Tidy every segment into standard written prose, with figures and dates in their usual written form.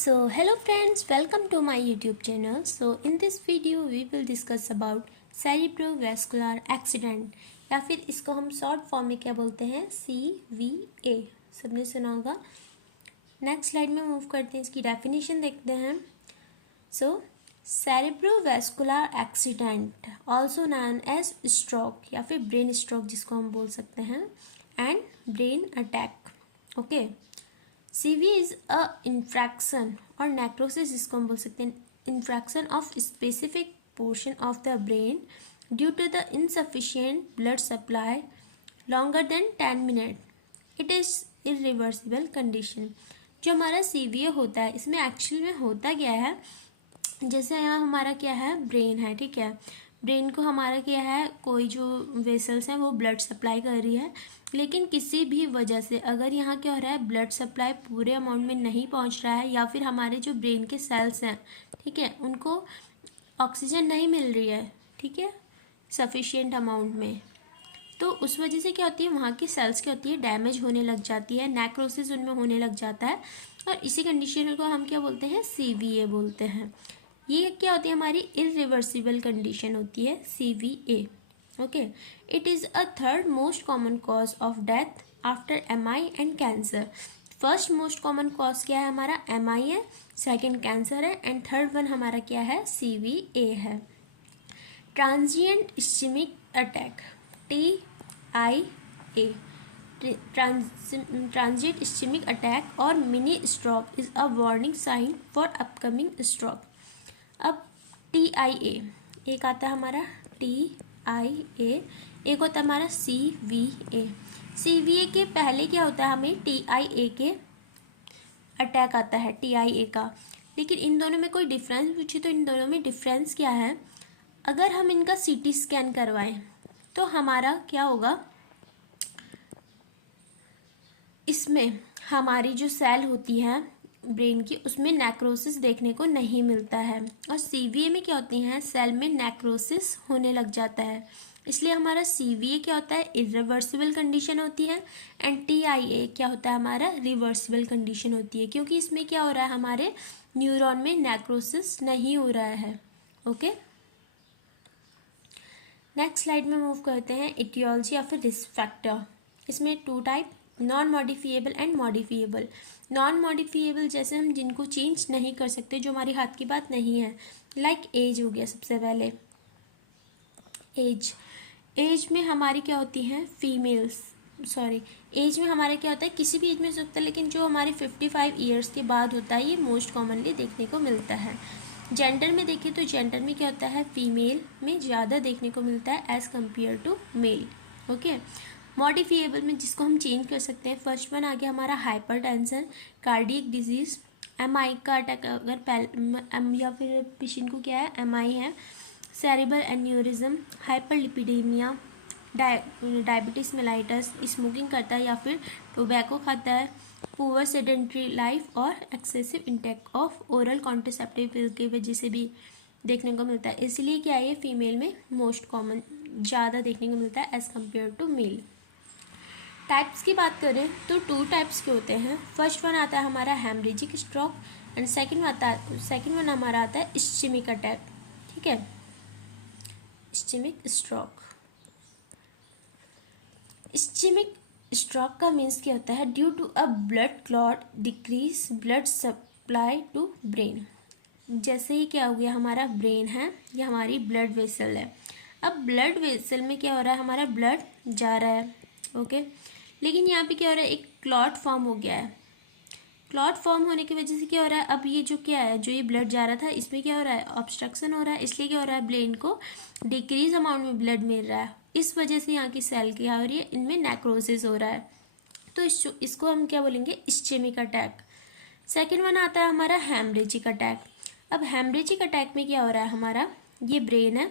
So hello friends, welcome to my YouTube channel. So in this video we will discuss about cerebrovascular accident या फिर इसको हम short form में क्या बोलते हैं CVA। सबने सुना होगा। नेक्स्ट स्लाइड में मूव करते हैं, इसकी डेफिनेशन देखते हैं। So cerebrovascular accident also known as stroke या फिर ब्रेन स्ट्रोक जिसको हम बोल सकते हैं and brain attack. Okay, CV is a infraction और नेक्रोसिस जिसको हम बोल सकते हैं infraction of specific portion of the brain due to the insufficient blood supply longer than 10 minute. It is irreversible condition. जो हमारा CVA होता है इसमें एक्चुअल में होता क्या है, जैसे यहाँ हमारा क्या है ब्रेन है, ठीक है। ब्रेन को हमारा क्या है, कोई जो वेसल्स हैं वो ब्लड सप्लाई कर रही है, लेकिन किसी भी वजह से अगर यहाँ क्या हो रहा है ब्लड सप्लाई पूरे अमाउंट में नहीं पहुँच रहा है या फिर हमारे जो ब्रेन के सेल्स हैं, ठीक है, उनको ऑक्सीजन नहीं मिल रही है, ठीक है, सफिशिएंट अमाउंट में, तो उस वजह से क्या होती है वहाँ की सेल्स क्या होती है डैमेज होने लग जाती है, नेक्रोसिस उनमें होने लग जाता है और इसी कंडीशन को हम क्या बोलते हैं CVA बोलते हैं। ये क्या होती है हमारी इरिवर्सिबल कंडीशन होती है CVA। Okay, it is a third most common cause of death after MI and cancer. First most common cause क्या है हमारा MI है, सेकंड कैंसर है एंड थर्ड वन हमारा क्या है CVA है। Transient ischaemic attack TIA, transient ischaemic attack और mini stroke is a warning sign for upcoming stroke. अब TIA एक आता है हमारा TIA, एक होता है हमारा CVA। CVA के पहले क्या होता है हमें TIA के अटैक आता है TIA का, लेकिन इन दोनों में कोई डिफरेंस पूछे तो इन दोनों में डिफरेंस क्या है, अगर हम इनका CT स्कैन करवाएं तो हमारा क्या होगा, इसमें हमारी जो सेल होती है ब्रेन की उसमें नेक्रोसिस देखने को नहीं मिलता है और CVA में क्या होती हैं सेल में नेक्रोसिस होने लग जाता है, इसलिए हमारा CVA क्या होता है इरिवर्सिबल कंडीशन होती है एंड TIA क्या होता है हमारा रिवर्सिबल कंडीशन होती है, क्योंकि इसमें क्या हो रहा है हमारे न्यूरॉन में नेक्रोसिस नहीं हो रहा है। ओके, नेक्स्ट स्लाइड में मूव करते हैं इटियोलॉजी या फिर रिस्क फैक्टर। इसमें 2 type, non modifiable and modifiable. Non modifiable जैसे हम जिनको चेंज नहीं कर सकते, जो हमारी हाथ की बात नहीं है, लाइक एज हो गया। सबसे पहले एज में हमारी क्या होती हैं फीमेल्स, एज में हमारे क्या होता है किसी भी एज में हो सकता है, लेकिन जो हमारे 55 ईयर्स के बाद होता है ये मोस्ट कॉमनली देखने को मिलता है। जेंडर में देखें तो जेंडर में क्या होता है फीमेल में ज़्यादा देखने को मिलता है as compare to male. Okay, modifiable में जिसको हम चेंज कर सकते हैं, फर्स्ट वन आ गया हमारा हाइपरटेंशन, कार्डियक डिजीज़, MI का अटैक अगर या फिर पेशेंट को क्या है MI है, cerebral aneurysm, hyperlipidemia, diabetes mellitus, smoking करता है या फिर टोबैको खाता है, पुअर सेडेंट्री लाइफ और excessive intake of oral contraceptive की वजह से भी देखने को मिलता है। इसलिए क्या है ये फीमेल में मोस्ट कॉमन ज़्यादा देखने को मिलता है as compare to male. Types की बात करें तो 2 टाइप्स के होते हैं। फर्स्ट वन आता है हमारा haemorrhagic stroke and second one हमारा आता है इस्केमिक अटैक, ठीक है, इस्केमिक स्ट्रोक। इस्केमिक स्ट्रोक का मीन्स क्या होता है, due to a blood clot decrease blood supply to brain. जैसे ही क्या हो गया हमारा ब्रेन है, ये हमारी ब्लड वेसल है, अब ब्लड वेसल में क्या हो रहा है हमारा ब्लड जा रहा है, ओके, लेकिन यहाँ पे क्या हो रहा है एक क्लॉट फॉर्म हो गया है। क्लॉट फॉर्म होने की वजह से क्या हो रहा है, अब ये जो क्या है जो ये ब्लड जा रहा था इसमें क्या हो रहा है ऑब्स्ट्रक्शन हो रहा है, इसलिए क्या हो रहा है ब्रेन को डिक्रीज अमाउंट में ब्लड मिल रहा है, इस वजह से यहाँ की सेल क्या हो रही है इनमें नेक्रोसिस हो रहा है, तो इसको हम क्या बोलेंगे इस्केमिक अटैक। सेकेंड वन आता है हमारा हेमरेजिक अटैक। अब हेमरेजिक अटैक में क्या हो रहा है हमारा, ये ब्रेन है,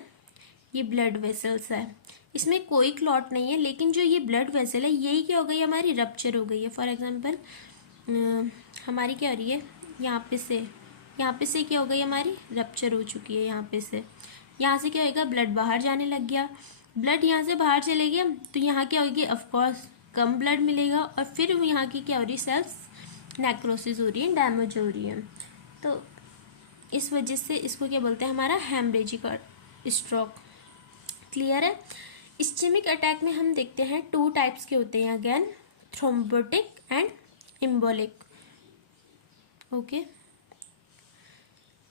ये ब्लड वेसल्स है, इसमें कोई क्लॉट नहीं है, लेकिन जो ये ब्लड वेसल है यही क्या हो गई हमारी रप्चर हो गई है। फॉर एग्जांपल हमारी क्या हो रही है यहाँ पे से क्या हो गई हमारी रप्चर हो चुकी है, यहाँ से क्या होगा ब्लड बाहर जाने लग गया, ब्लड यहाँ से बाहर चले गया तो यहाँ क्या होगी ऑफकोर्स कम ब्लड मिलेगा और फिर यहाँ की क्या हो रही है सेल्स नेक्रोसिस हो रही है, डैमेज हो रही है। तो इस वजह से इसको क्या बोलते हैं, हमारा हेमरेजिक स्ट्रोक। क्लियर है। इस्केमिक अटैक में हम देखते हैं 2 टाइप्स के होते हैं again, thrombotic and embolic. Okay,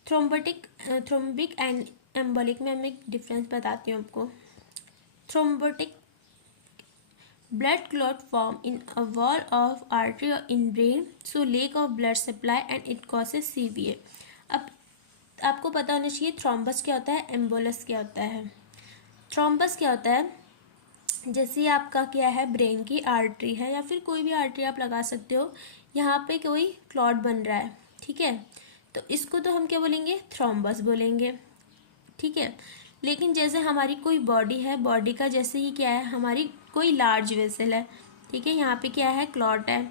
thrombotic and embolic में हम एक डिफरेंस बताती हूँ आपको। Thrombotic, blood clot form in a wall of artery or in brain, so lack of blood supply and it causes severe। अब आपको पता होना चाहिए थ्रोम्बस क्या होता है, एम्बोलस क्या होता है। थ्रोम्बस क्या होता है, जैसे आपका क्या है, ब्रेन की आर्टरी है या फिर कोई भी आर्टरी आप लगा सकते हो, यहाँ पे कोई क्लॉट बन रहा है, ठीक है, तो इसको तो हम क्या बोलेंगे, थ्रोम्बस बोलेंगे, ठीक है। लेकिन जैसे हमारी कोई बॉडी है, बॉडी का जैसे ही क्या है, हमारी कोई लार्ज वेसल है, ठीक है, यहाँ पे क्या है, क्लॉट है।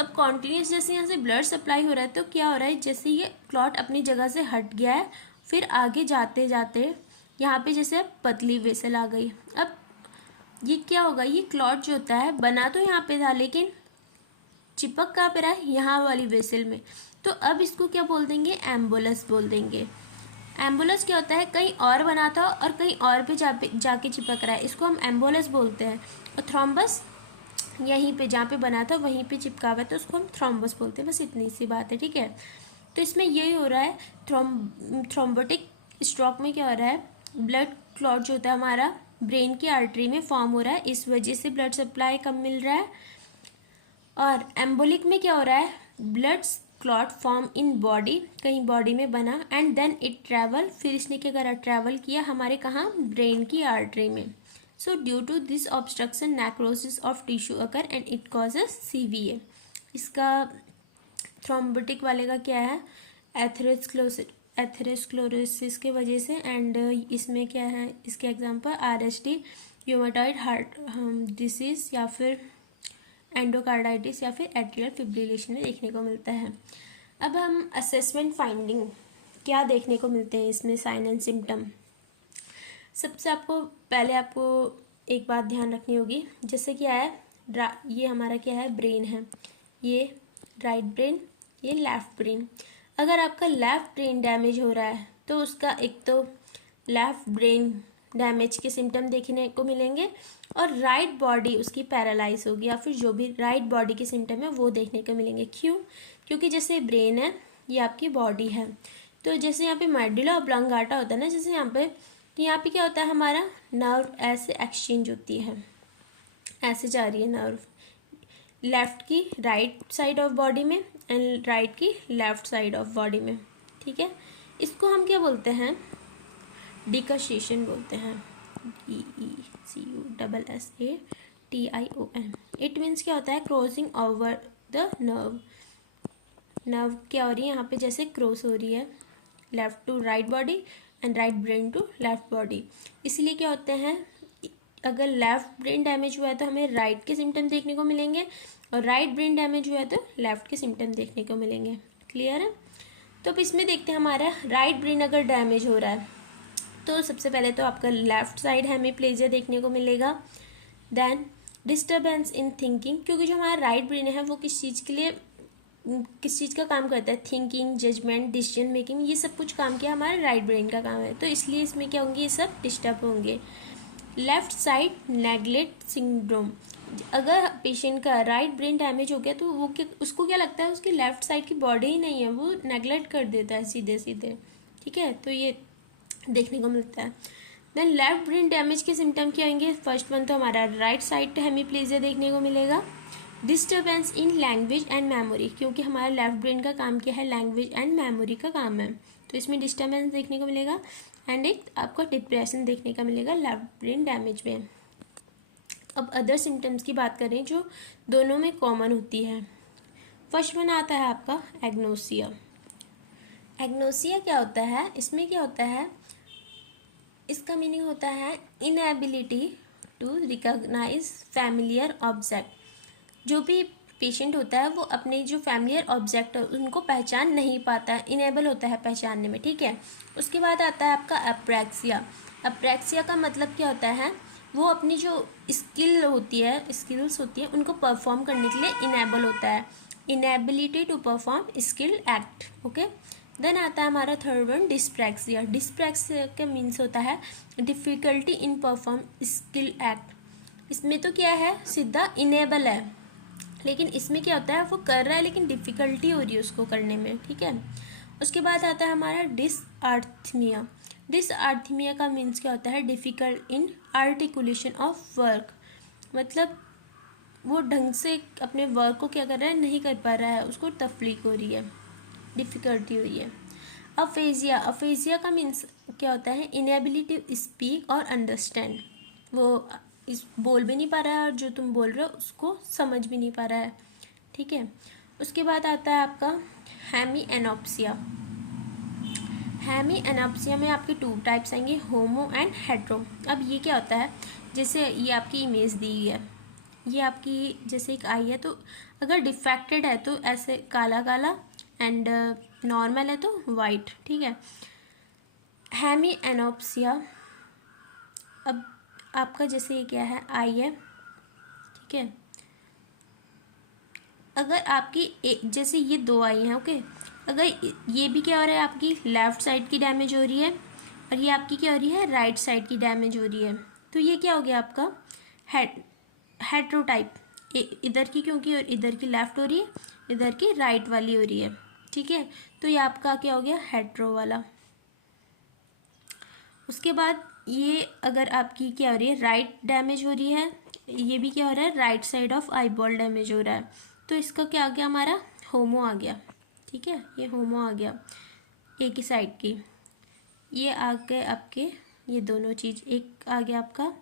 अब कॉन्टिन्यूस जैसे यहाँ से ब्लड सप्लाई हो रहा है तो क्या हो रहा है, जैसे ये क्लॉट अपनी जगह से हट गया है, फिर आगे जाते जाते यहाँ पे जैसे पतली वेसल आ गई। अब ये क्या होगा, ये क्लॉट जो होता है बना तो यहाँ पे था लेकिन चिपक कहाँ पे रहा है, यहाँ वाली वेसल में, तो अब इसको क्या बोल देंगे, एम्बुलस बोल देंगे। एम्बुलस क्या होता है, कहीं और बना था और कहीं और पे जाके चिपक रहा है, इसको हम एम्बुलस बोलते हैं। और थ्रोम्बस यहीं पे जहाँ पे बना था वहीं पे चिपका हुआ है, तो उसको हम थ्रोम्बस बोलते हैं। बस इतनी सी बात है, ठीक है। तो इसमें यही हो रहा है, थ्रोम्बोटिक स्ट्रोक में क्या हो रहा है, ब्लड क्लॉट जो होता है हमारा ब्रेन की आर्टरी में फॉर्म हो रहा है, इस वजह से ब्लड सप्लाई कम मिल रहा है। और एम्बोलिक में क्या हो रहा है, blood clot form in body, कहीं बॉडी में बना, एंड देन इट ट्रैवल, फिर इसने क्या करा, ट्रैवल किया हमारे कहाँ, ब्रेन की आर्टरी में। So due to this obstruction necrosis of tissue occur and it causes CVA. इसका थ्रोम्बोटिक वाले का क्या है, एथेरोस्क्लेरोसिस के वजह से, एंड इसमें क्या है, इसके एग्जाम्पल RSD, यूमेटॉइड हार्ट डिसीज, या फिर एंडोकार्डाइटिस, या फिर एट्रियल फिब्रिलेशन में देखने को मिलता है। अब हम असेसमेंट फाइंडिंग क्या देखने को मिलते हैं इसमें, साइन एंड सिम्टम। सबसे पहले आपको एक बात ध्यान रखनी होगी, जैसे क्या है, ये हमारा क्या है, ब्रेन है, ये राइट ब्रेन, ये लेफ्ट ब्रेन। अगर आपका लेफ्ट ब्रेन डैमेज हो रहा है तो उसका एक तो लेफ्ट ब्रेन डैमेज के सिम्टम देखने को मिलेंगे, और राइट बॉडी उसकी पैरालाइज होगी, या फिर जो भी राइट बॉडी के सिम्टम है वो देखने को मिलेंगे। क्यों, क्योंकि जैसे ब्रेन है, ये आपकी बॉडी है, तो जैसे यहाँ पे मेडुला ऑब्लांगाटा होता है ना, जैसे यहाँ पे, तो यहाँ पे क्या होता है, हमारा नर्व ऐसे एक्सचेंज होती है, ऐसे जा रही है नर्व, लेफ्ट की राइट साइड ऑफ बॉडी में एंड राइट की लेफ्ट साइड ऑफ बॉडी में, ठीक है। इसको हम क्या बोलते हैं, डिकसेशन बोलते हैं, DECUSSATION। इट मीन्स क्या होता है, crossing over the nerve. Nerve क्या हो रही है यहाँ पे, जैसे क्रॉस हो रही है left to right body and right brain to left body. इसलिए क्या होते हैं, अगर लेफ्ट ब्रेन डैमेज हुआ है तो हमें राइट के सिम्टम देखने को मिलेंगे, और राइट ब्रेन डैमेज हुआ है तो लेफ्ट के सिम्टम देखने को मिलेंगे। क्लियर है। तो अब इसमें देखते हैं, हमारा राइट ब्रेन अगर डैमेज हो रहा है तो सबसे पहले तो आपका लेफ्ट साइड हेमीप्लेजिया देखने को मिलेगा। देन डिस्टर्बेंस इन थिंकिंग, क्योंकि जो हमारा राइट ब्रेन है वो किस चीज़ का काम करता है, थिंकिंग, जजमेंट, डिसीजन मेकिंग, ये सब कुछ काम किया हमारा राइट ब्रेन का काम है, तो इसलिए इसमें क्या होंगे, ये सब डिस्टर्ब होंगे। लेफ्ट साइड नेग्लेक्ट सिंड्रोम, अगर पेशेंट का राइट ब्रेन डैमेज हो गया तो वो उसको क्या लगता है, उसकी लेफ्ट साइड की बॉडी ही नहीं है, वो नेग्लेक्ट कर देता है सीधे सीधे, ठीक है, तो ये देखने को मिलता है। देन लेफ्ट ब्रेन डैमेज के सिम्टम क्या होंगे, फर्स्ट वन तो हमारा राइट साइड हेमीप्लेजिया देखने को मिलेगा। Disturbance in language and memory, क्योंकि हमारा लेफ्ट ब्रेन का काम क्या है, लैंग्वेज एंड मेमोरी का काम है, तो इसमें डिस्टर्बेंस देखने को मिलेगा। एंड एक आपको डिप्रेशन देखने का मिलेगा लेफ्ट ब्रेन डैमेज में। अब अदर सिम्टम्स की बात करें जो दोनों में कॉमन होती है, फर्स्ट वन आता है आपका एग्नोसिया। एग्नोसिया क्या होता है, इसमें क्या होता है, इसका मीनिंग होता है inability to recognize familiar object. जो भी पेशेंट होता है वो अपने जो फैमिलियर ऑब्जेक्ट है उनको पहचान नहीं पाता है, इनेबल होता है पहचानने में, ठीक है। उसके बाद आता है आपका अप्रैक्सिया। अप्रैक्सिया का मतलब क्या होता है, वो अपनी जो स्किल्स होती है उनको परफॉर्म करने के लिए इनेबल होता है, inability to perform skilled act. Okay, then आता है हमारा थर्ड वन डिस्प्रैक्सिया। डिस्प्रैक्सिया का मीन्स होता है difficulty in perform skilled act. इसमें तो क्या है, सीधा इनेबल है, लेकिन इसमें क्या होता है, वो कर रहा है लेकिन डिफिकल्टी हो रही है उसको करने में। ठीक है, उसके बाद आता है हमारा डिसआर्थमिया। डिसआर्थमिया का मीन्स क्या होता है, difficult in articulation of work. मतलब वो ढंग से अपने वर्क को क्या कर रहा है, नहीं कर पा रहा है, उसको तकलीफ हो रही है, डिफिकल्टी हो रही है। अफेजिया। अफेजिया का मीन्स क्या होता है, इनएबिलिटी टू स्पीक और अंडरस्टैंड। वो इस बोल भी नहीं पा रहा है और जो तुम बोल रहे हो उसको समझ भी नहीं पा रहा है। ठीक है, उसके बाद आता है आपका हैमी एनोप्सिया। हैमी एनोप्सिया में आपके टू टाइप्स आएंगे, होमो एंड हेट्रो। अब ये क्या होता है, जैसे ये आपकी इमेज दी हुई है, ये आपकी जैसे एक आई है, तो अगर डिफेक्टेड है तो ऐसे काला काला, एंड नॉर्मल है तो वाइट। ठीक है, हैमी एनोप्सिया। अब आपका जैसे ये क्या है, आई है, ठीक है, अगर आपकी जैसे ये दो आई हैं, ओके, अगर ये भी क्या हो रहा है, आपकी लेफ्ट साइड की डैमेज हो रही है और ये आपकी क्या हो रही है, राइट साइड की डैमेज हो रही है, तो ये क्या हो गया आपका हेट्रोटाइप। इधर की क्योंकि और इधर की लेफ्ट हो रही है, इधर की राइट वाली हो रही है। ठीक है, तो ये आपका क्या हो गया, हेट्रो वाला। उसके बाद ये अगर आपकी क्या हो रही है, राइट डैमेज हो रही है, ये भी क्या हो रहा है, right side of eyeball damage हो रहा है, तो इसका क्या आ गया, हमारा होमो आ गया। ठीक है, ये होमो आ गया, एक ही साइड की। ये आ गए आपके, ये दोनों चीज़, एक आ गया आपका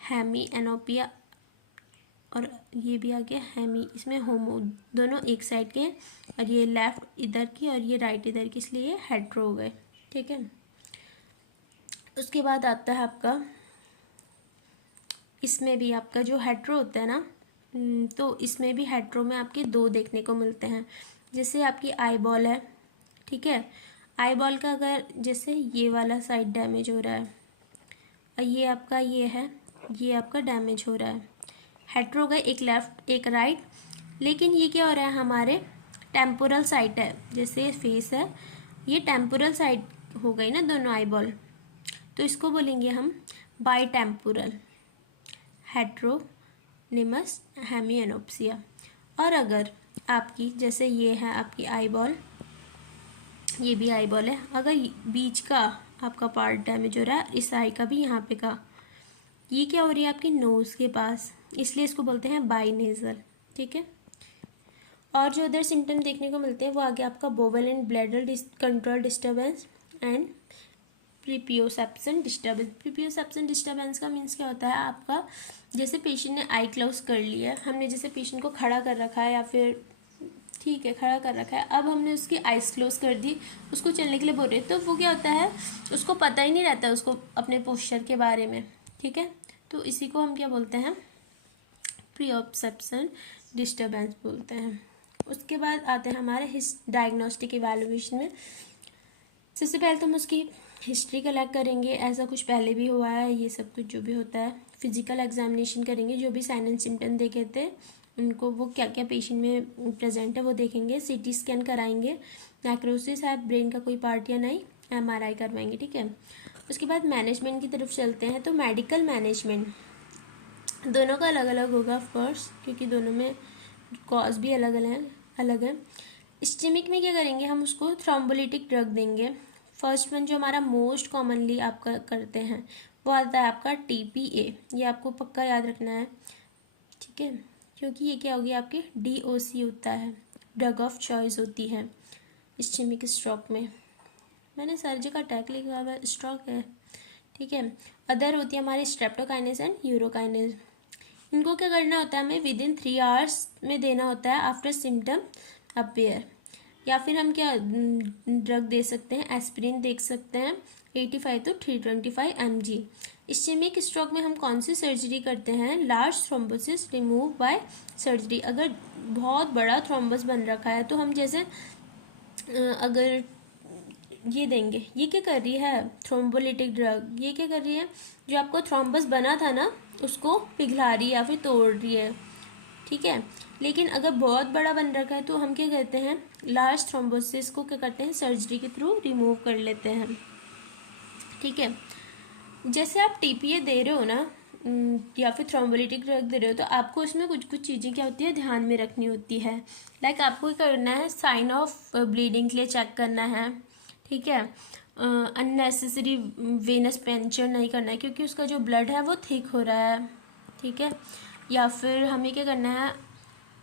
हैमी एनोपिया और ये भी आ गया हैमी, इसमें होमो, दोनों एक साइड के हैं, और ये लेफ्ट इधर की और ये राइट इधर की, इसलिए ये हेट्रो हो गए। ठीक है, उसके बाद आता है आपका, इसमें भी आपका जो हेट्रो होता है ना, तो इसमें भी हेट्रो में आपके दो देखने को मिलते हैं। जैसे आपकी आई बॉल है, ठीक है, आई बॉल का अगर जैसे ये वाला साइड डैमेज हो रहा है और ये आपका ये है, ये आपका डैमेज हो रहा है, हेट्रो गए, एक लेफ्ट एक राइट, लेकिन ये क्या हो रहा है, हमारे टेम्पोरल साइड है, जैसे फेस है, ये टेम्पोरल साइड हो गई ना दोनों आई बॉल, तो इसको बोलेंगे हम बाई टेम्पोरल हेट्रोनिमस हैमी एनोप्सिया। और अगर आपकी जैसे ये है आपकी आई बॉल, ये भी आई बॉल है, अगर बीच का आपका पार्ट डैमेज हो रहा है, इस आई का भी यहाँ पे का, ये क्या हो रही है आपकी नोज के पास, इसलिए इसको बोलते हैं बाई नेजल। ठीक है, और जो अदर सिम्टम देखने को मिलते हैं वो आगे आपका bowel and bladder control disturbance and proprioception disturbance. Proprioception disturbance का मीन्स क्या होता है, आपका जैसे पेशेंट ने आई क्लोज कर लिया है, हमने जैसे पेशेंट को खड़ा कर रखा है या फिर ठीक है खड़ा कर रखा है, अब हमने उसकी आइज क्लोज कर दी, उसको चलने के लिए बोल रहे, तो वो क्या होता है, उसको पता ही नहीं रहता उसको अपने पोस्चर के बारे में। ठीक है, तो इसी को हम क्या बोलते हैं, प्रीऑप्सेप्शन डिस्टर्बेंस बोलते हैं। उसके बाद आते हैं हमारे डायग्नोस्टिक इवैल्यूएशन में। सबसे पहले तो हम उसकी हिस्ट्री कलेक्ट करेंगे, ऐसा कुछ पहले भी हुआ है, ये सब कुछ जो भी होता है। फिजिकल एग्जामिनेशन करेंगे, जो भी साइन एंड सिम्टम देखे थे उनको, वो क्या क्या पेशेंट में प्रेजेंट है वो देखेंगे। सीटी स्कैन कराएंगे, नेक्रोसिस है ब्रेन का कोई पार्ट या नहीं, एमआरआई करवाएंगे। ठीक है, उसके बाद मैनेजमेंट की तरफ चलते हैं। तो मेडिकल मैनेजमेंट दोनों का अलग अलग होगा ऑफकोर्स, क्योंकि दोनों में कॉज भी अलग है। स्टेमिक में क्या करेंगे, हम उसको थ्रोम्बोलिटिक ड्रग देंगे। फर्स्ट वन जो हमारा मोस्ट कॉमनली आपका करते हैं वो आता है आपका TPA, ये आपको पक्का याद रखना है। ठीक है, क्योंकि ये क्या होगी आपके DOC होता है, ड्रग ऑफ चॉइस होती है इस्चेमिक स्ट्रोक में। मैंने सर्जी का अटैक लिखा हुआ है, स्ट्रोक है। ठीक है, अदर होती है हमारी स्ट्रेप्टोकाइनेस एंड यूरोकाइनेस। इनको क्या करना होता है, हमें विदिन 3 आवर्स में देना होता है आफ्टर सिम्टम अपीयर। या फिर हम क्या ड्रग दे सकते हैं, एस्पिरिन दे सकते हैं 85 to 325 mg। इस्चेमिक स्ट्रोक में हम कौन सी सर्जरी करते हैं, large thrombosis remove by surgery. अगर बहुत बड़ा थ्रोम्बस बन रखा है तो हम जैसे अगर ये देंगे, ये क्या कर रही है थ्रोम्बोलिटिक ड्रग, ये क्या कर रही है, जो आपको थ्रोम्बस बना था ना उसको पिघला रही है या फिर तोड़ रही है। ठीक है। लेकिन अगर बहुत बड़ा बन रखा है तो हम क्या करते हैं, लार्ज थ्रोम्बोसिस को क्या करते हैं, सर्जरी के थ्रू रिमूव कर लेते हैं। ठीक है। जैसे आप टीपीए दे रहे हो ना, या फिर थ्रोम्बोलिटिक ड्रग दे रहे हो, तो आपको उसमें कुछ कुछ चीज़ें क्या होती है, ध्यान में रखनी होती है। लाइक आपको क्या करना है, साइन ऑफ ब्लीडिंग के लिए चेक करना है। ठीक है। अननेसेसरी वेनस पेंचर नहीं करना है, क्योंकि उसका जो ब्लड है वो थिक हो रहा है। ठीक है। या फिर हमें क्या करना है,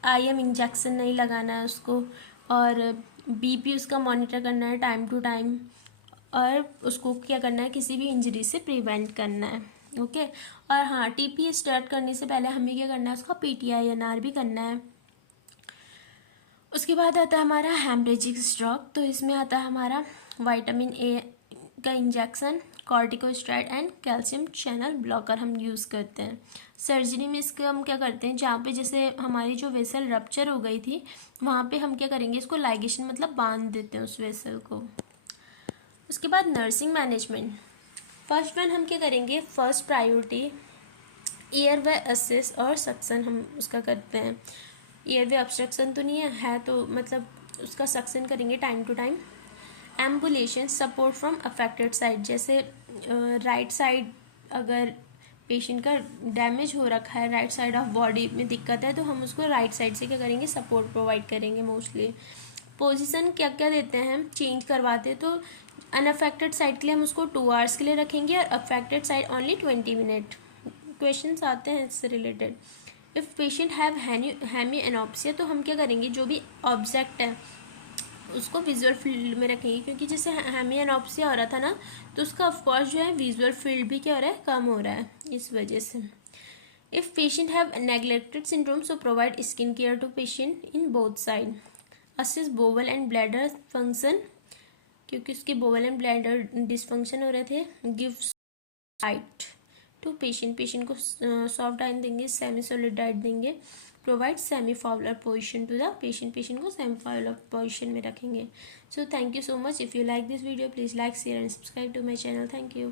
आईएम इंजेक्शन नहीं लगाना है उसको, और बीपी उसका मॉनिटर करना है टाइम टू टाइम, और उसको क्या करना है, किसी भी इंजरी से प्रिवेंट करना है। ओके। और हाँ, टीपी स्टार्ट करने से पहले हमें क्या करना है, उसका पीटीआईएनआर भी करना है। उसके बाद आता है हमारा हेमरेजिक स्ट्रोक, तो इसमें आता है हमारा विटामिन ए का injection, corticosteroid and calcium channel blocker हम यूज़ करते हैं। सर्जरी में इसका हम क्या करते हैं, जहाँ पे जैसे हमारी जो वेसल रप्चर हो गई थी, वहाँ पे हम क्या करेंगे, इसको लाइगेशन मतलब बांध देते हैं उस वेसल को। उसके बाद नर्सिंग मैनेजमेंट, फर्स्ट वन हम क्या करेंगे, फर्स्ट प्रायोरिटी एयर वे असेस और सक्शन हम उसका करते हैं। एयर वे ऑब्स्ट्रक्शन तो नहीं है तो मतलब उसका सक्शन करेंगे time to time. Ambulation support from affected side, जैसे राइट साइड अगर पेशेंट का डैमेज हो रखा है, राइट साइड ऑफ बॉडी में दिक्कत है, तो हम उसको राइट साइड से क्या करेंगे, सपोर्ट प्रोवाइड करेंगे मोस्टली। पोजीशन क्या क्या देते हैं हम, चेंज करवाते हैं, तो अनअफेक्टेड साइड के लिए हम उसको 2 आवर्स के लिए रखेंगे, और affected side only 20 minute. Questions आते हैं इससे related. If patient have hemianopsia, तो हम क्या करेंगे, जो भी ऑब्जेक्ट है उसको विजुअल फील्ड में रखेंगे, क्योंकि जैसे हेमी एनोप्सिया हो रहा था ना, तो उसका ऑफकोर्स जो है विजुअल फील्ड भी क्या हो रहा है, कम हो रहा है इस वजह से। If patient have neglected syndrome, so provide skin care to patient in both side. Assist bowel and bladder function, क्योंकि उसके बोवल एंड ब्लैडर डिसफंक्शन हो रहे थे। Give diet to patient, patient को सॉफ्ट डाइट देंगे, सेमी सॉलिड डाइट देंगे। Provide semi Fowler position to the patient, patient को semi Fowler position में रखेंगे। So thank you so much. If you like this video, please like share and subscribe to my channel. Thank you.